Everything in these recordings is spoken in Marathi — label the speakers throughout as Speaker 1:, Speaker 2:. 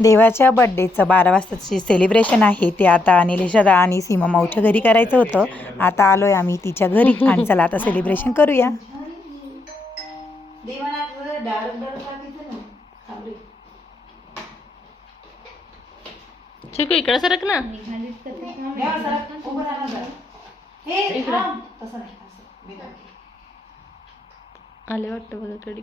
Speaker 1: देवाच्या बड्डेचं बारा वाजताची सेलिब्रेशन आहे ते आता निलेशदा आणि सीमा माऊच्या घरी करायचं होतं. आता आलोय आम्ही तिच्या घरी आणि चला आता सेलिब्रेशन करूया.
Speaker 2: चिकू इकडं सरक ना. आले वाटतं बघा कडी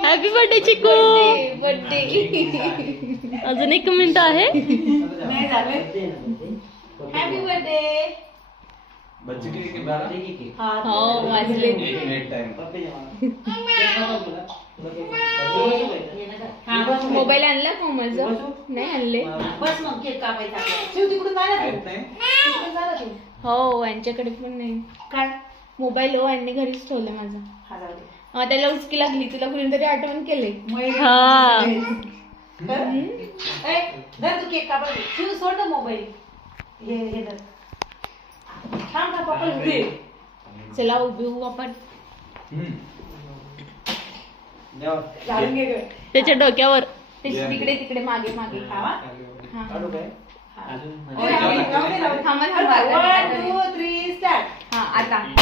Speaker 2: हॅपी बर्थडे चिकू बर्थडे अजून एक मिनिट आहे.
Speaker 3: मोबाईल आणला का
Speaker 2: हो माझा? नाही आणले.
Speaker 3: बस मग कापायचा
Speaker 2: हो यांच्याकडे पण नाही. काय? मोबाईल हो यांनी घरीच ठेवलं माझा. त्याला उचकी लागली तुला कुणीतरी आठवण केले. हा
Speaker 1: धर तू केक सोड ना मोबाईल. हे हे धर. थांब थांब पप्पा उभे.
Speaker 2: चला उभी होऊ आपण.
Speaker 1: घालून घे गं.
Speaker 2: त्याच्या डोक्यावर.
Speaker 3: या.
Speaker 2: तिकडे तिकडे मागे मागे.
Speaker 1: थांबा.
Speaker 2: हा.
Speaker 1: राहू दे, राहू दे, राहू दे.
Speaker 2: थांबा, थांबा.
Speaker 1: One, two, three, start.
Speaker 2: हा आता.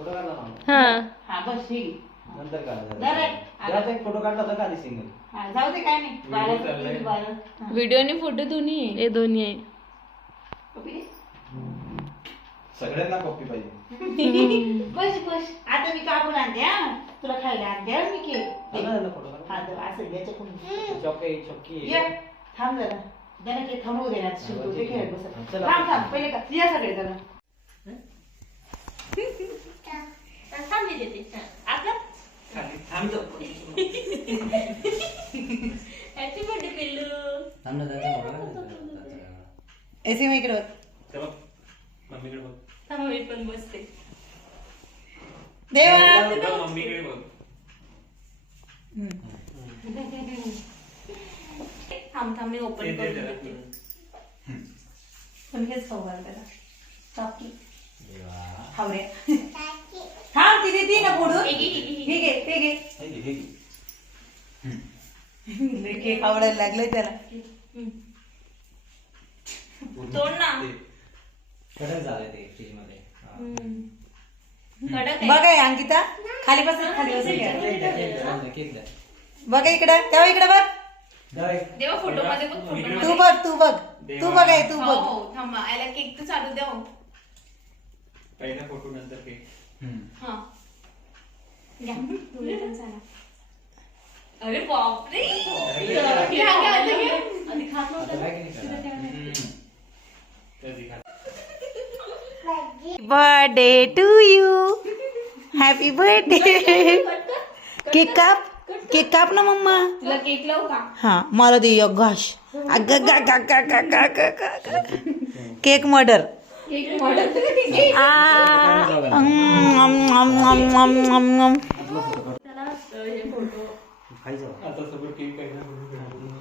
Speaker 1: हा.
Speaker 2: हा,
Speaker 1: बस, हे. घे.
Speaker 4: नंतर
Speaker 1: जरा
Speaker 4: काढा
Speaker 1: एक.
Speaker 4: जरा एक फोटो काढला होता का आधी सिंगल
Speaker 1: हा, जाऊ दे काय नाही. बारा
Speaker 3: चाललंय.
Speaker 1: बारा. हा.
Speaker 2: व्हिडिओ आणि फोटो दोन्ही आहे. हे दोन्ही आहे.
Speaker 4: सगळ्यांना कॉपी पाहिजे.
Speaker 1: बस बस. आता मी कापून आणते हा. तुला खायला आणते हा मी केक
Speaker 4: काढला
Speaker 1: हा, जरा असं याच्याकडून
Speaker 4: चॉकी चॉकी
Speaker 1: ये. थांब जरा. जरा केक थांबवू दे ना. शिकू ते खेळत बस.
Speaker 4: चला.
Speaker 1: थांब थांब. पहिले का? या सगळे जरा.
Speaker 2: हॅपी बर्थडे पिल्लू.
Speaker 1: ऐसे मग इकडे बघ.
Speaker 3: ते बघ. मम्मीकडे बघ.
Speaker 2: थांबा मी पण बसते.
Speaker 1: देवा!
Speaker 3: बघ, मम्मीकडे बघ
Speaker 2: थांब थांब मी
Speaker 3: ते
Speaker 2: ओपन
Speaker 3: दे
Speaker 2: करून
Speaker 3: जरा.
Speaker 2: देते.
Speaker 1: पण हेच खाऊ घाल त्याला हावऱ्या. ती देते ना फोडून
Speaker 2: हे घे, हे हे
Speaker 1: हे ते घे. लय केक आवडायला लागलाय त्याला
Speaker 2: तोड ना
Speaker 4: ते कडक झालंय ते फ्रीजमध्ये हा.
Speaker 2: कडक आहे
Speaker 1: बघा हे अंकिता खाली बस खाली बस
Speaker 4: केक द्या, केक द्या, केक द्या, केक द्या.
Speaker 1: बघा इकडं तेव्हा इकडं बघ
Speaker 4: एक-
Speaker 2: देवा फोटो मध्ये बघ फोटो
Speaker 1: तू बघ तू बघ तू बघ आहे तू
Speaker 2: हो
Speaker 1: बघ
Speaker 2: हो थांबा याला केक तर चालू द्या हो.
Speaker 3: पहिला फोटो नंतर केक
Speaker 4: हम्म.
Speaker 2: हा
Speaker 3: birthday
Speaker 1: to you. Happy birthday. Cake up. Cake up na mamma ha
Speaker 2: mala di oh gosh.
Speaker 1: Aga ga ga ga ga ga ga cake murder. Cake murder. Ah um um um um
Speaker 2: um um.
Speaker 4: खायचं
Speaker 3: सगळं ठीक आहे